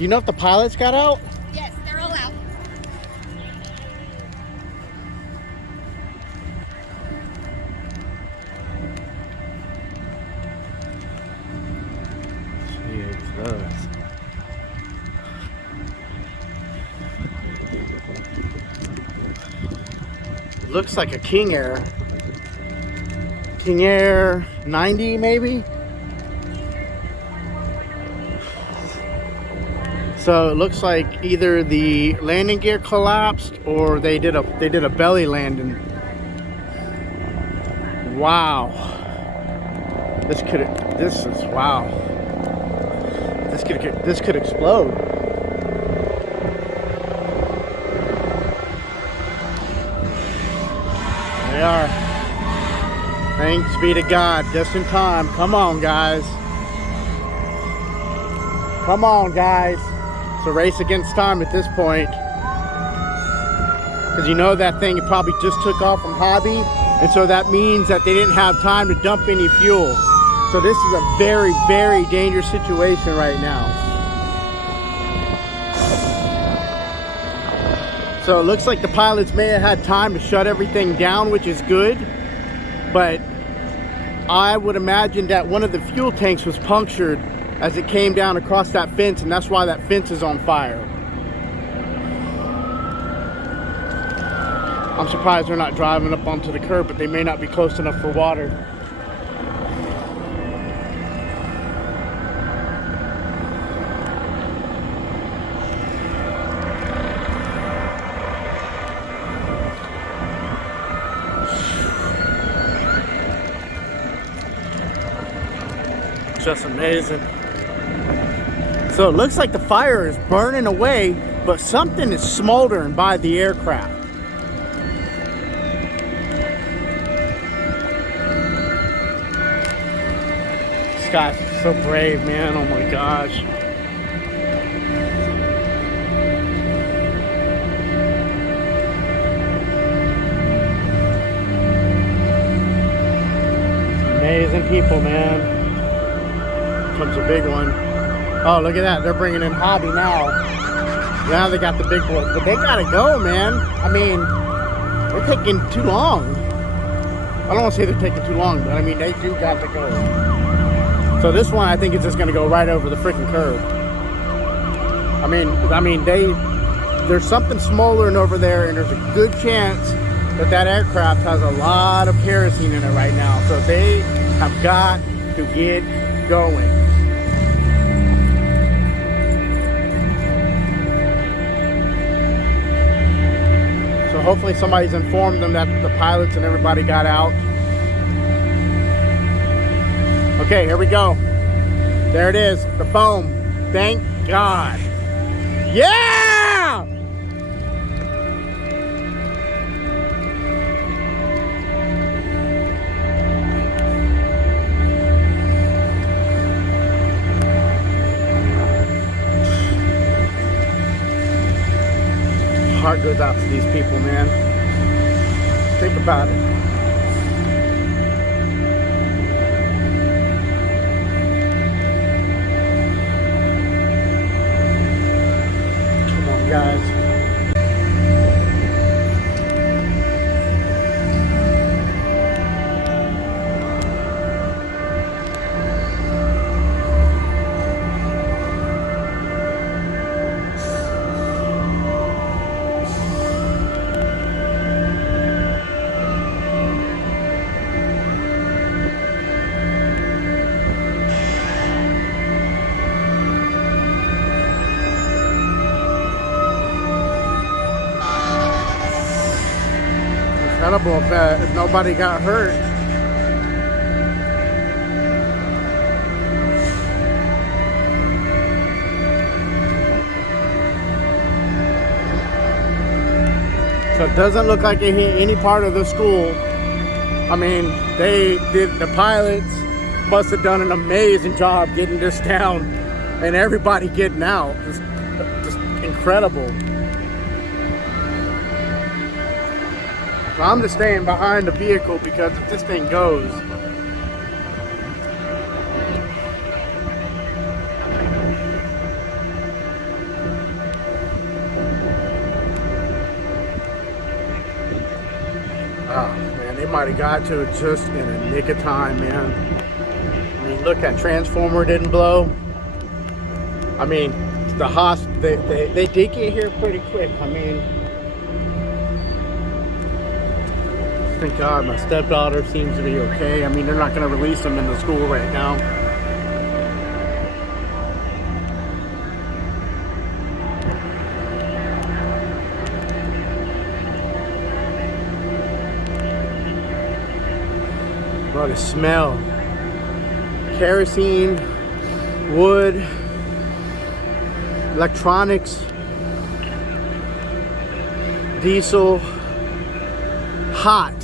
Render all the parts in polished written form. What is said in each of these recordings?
you know if the pilots got out? Yes, they're all out. Jesus. Looks like a King Air. King Air 90 maybe? So it looks like either the landing gear collapsed or they did a belly landing. Wow. This is wow. This could explode. They are. Thanks be to God, just in time. Come on, guys. Come on, guys. It's a race against time at this point. Because you know that thing probably just took off from Hobby. And so that means that they didn't have time to dump any fuel. So this is a very, very dangerous situation right now. So it looks like the pilots may have had time to shut everything down, which is good. But I would imagine that one of the fuel tanks was punctured as it came down across that fence, and that's why that fence is on fire. I'm surprised they're not driving up onto the curb, but they may not be close enough for water. Just amazing. So it looks like the fire is burning away, but something is smoldering by the aircraft. This guy's so brave, man. Oh my gosh. Amazing people, man. Comes a big one. Oh, look at that. They're bringing in Hobby now. Now they got the big boys. But they gotta go, man. I mean, they're taking too long. I don't want to say they're taking too long, but I mean, they do got to go. So this one, I think, is just gonna go right over the freaking curb. I mean, there's something smoldering over there, and there's a good chance that that aircraft has a lot of kerosene in it right now. So they have got to get going. So hopefully somebody's informed them that the pilots and everybody got out. Okay, here we go. There it is, the foam. Thank God. Yeah! Heart goes out to these people, man. Think about it. Come on, guys. Incredible if nobody got hurt. So it doesn't look like it hit any part of the school. I mean, the pilots must have done an amazing job getting this down and everybody getting out. Just incredible. So I'm just staying behind the vehicle because if this thing goes, might have got to it just in a nick of time, man. I mean, look, that transformer didn't blow. I mean, the they did get here pretty quick. I mean, thank God my stepdaughter seems to be okay. I mean, they're not going to release them into school right now. Oh, the smell. Kerosene, wood, electronics, diesel, hot.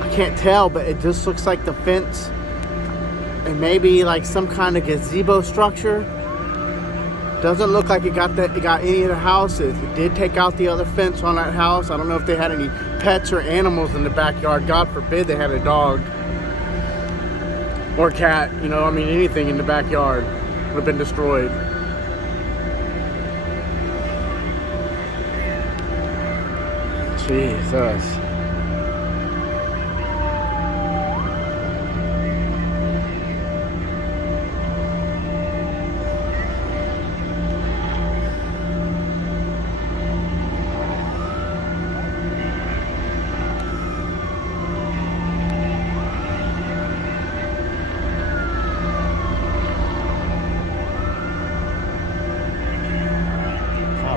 I can't tell, but it just looks like the fence and maybe like some kind of gazebo structure. Doesn't look like it got any of the houses. It did take out the other fence on that house. I don't know if they had any pets or animals in the backyard. God forbid they had a dog or cat, you know, I mean anything in the backyard would have been destroyed. Jesus.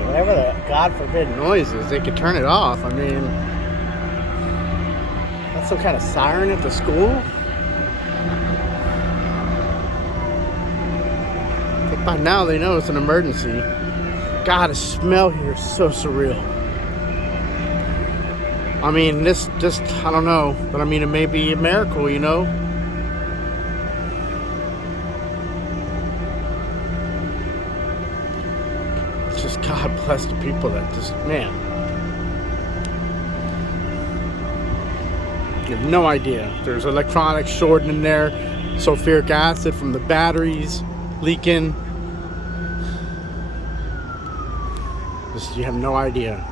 Whatever the God forbid noise is, they could turn it off. I mean, that's some kind of siren at the school? I think by now they know it's an emergency. God, the smell here is so surreal. I mean, this just, I don't know, but I mean, it may be a miracle, you know? Just God bless the people that just, man. You have no idea. There's electronics shorting in there, sulfuric acid from the batteries leaking. Just, you have no idea.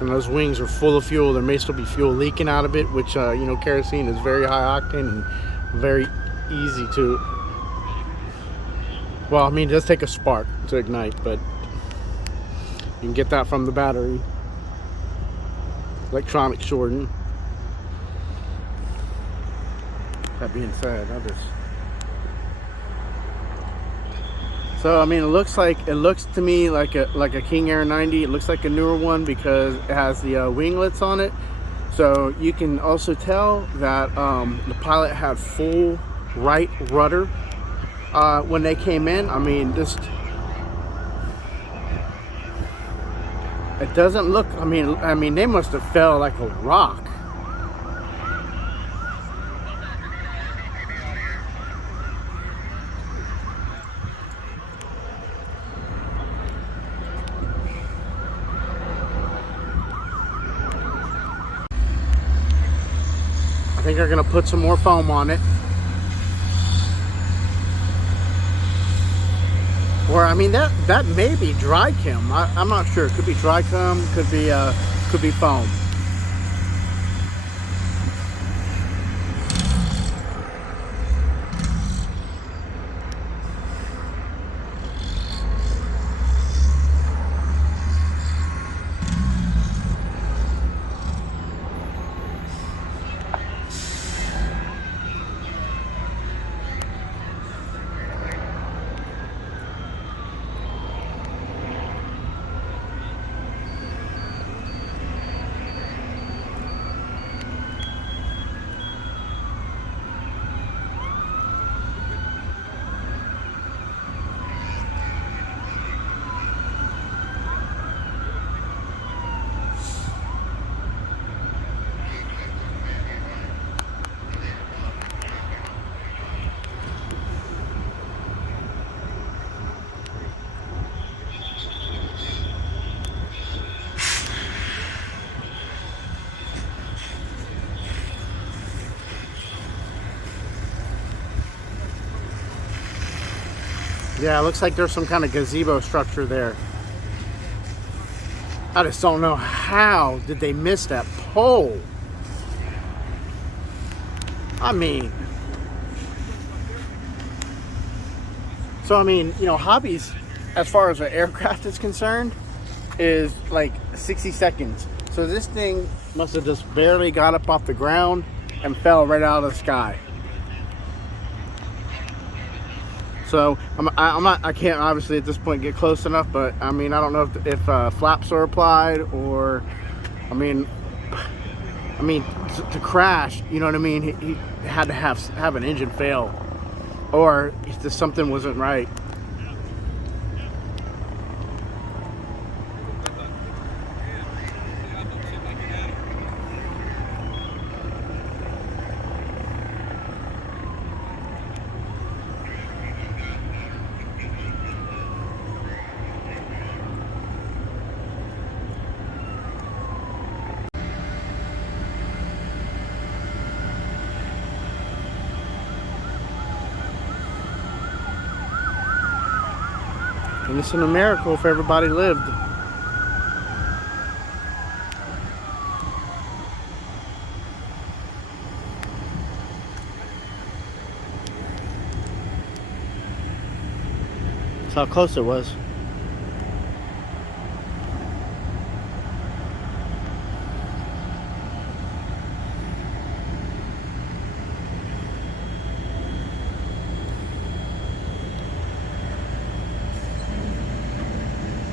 And those wings are full of fuel. There may still be fuel leaking out of it, which, you know, kerosene is very high octane and very easy to, well, I mean, it does take a spark to ignite, but you can get that from the battery. Electronic shorting. That being said, so I mean, it looks to me like a King Air 90. It looks like a newer one because it has the winglets on it. So you can also tell that the pilot had full right rudder when they came in. I mean, just, it doesn't look, I mean they must have fell like a rock. I think they're gonna put some more foam on it. Or I mean that may be dry chem. I'm not sure. It could be dry chem. Could be foam. Yeah, it looks like there's some kind of gazebo structure there. I just don't know how did they miss that pole. I mean, you know, hobbies, as far as an aircraft is concerned, is like 60 seconds. So this thing must have just barely got up off the ground and fell right out of the sky. So I can't obviously at this point get close enough, but I mean, I don't know if flaps are applied, or I mean to crash, you know what I mean? He had to have an engine fail, or just something wasn't right. And it's a miracle if everybody lived. That's how close it was.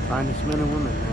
Finest men and women.